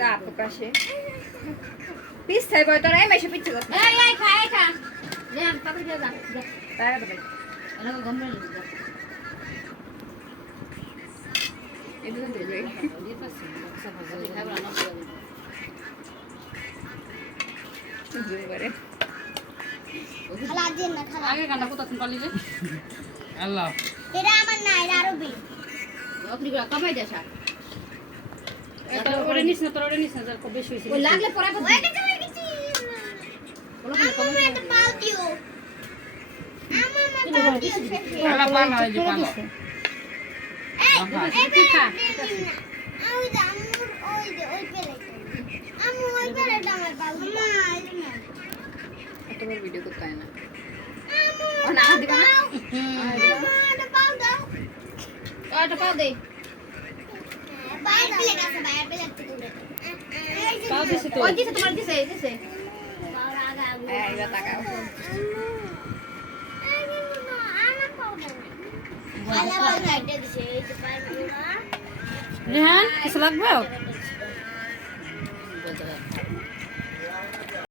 যা প্রকাশে পিস থাই বই তোরা এমে এসে পিচ্ছে যাস এই এই খা এই খা নে আমি তাড়াতাড়ি যা যা তারা তো ভাই এনে গম্বল যা এদিকে দে যাই দিয়ে পাচ্ছি সব ভালো খাবার না করে জোরে করে খালা দিন না খালা আগে গানা কোথা তুমি পালি রে আল্লাহ এটা আমার না এটা আরবি আপনি কামাই দেশা এটা ওরে নিছ না তোর ওরে নিছ না যা কবে বেশি হইছে ওই লাগলে পড়া ওই গেছে বলো আমার একটা পাল দিও আমার পাল দিও আলা পালা এই যে পালা এই খা ওই যে আমুর ওই পেলে আমু ওই পেলে আমার পাল মা এতবার ভিডিও করতে হয় না আমু ও না দিবা না আমার পাল দাও ওটা পাও দে বাইরে পেলে গেছে বাইরে পেলে থেকে পাও দিছে তো ওই দিছে তোমার দিছে দিছে পাল আগা এই বা তাকাও আলা পাল দিছে এই যে পাল রেহান কিছু লাগবে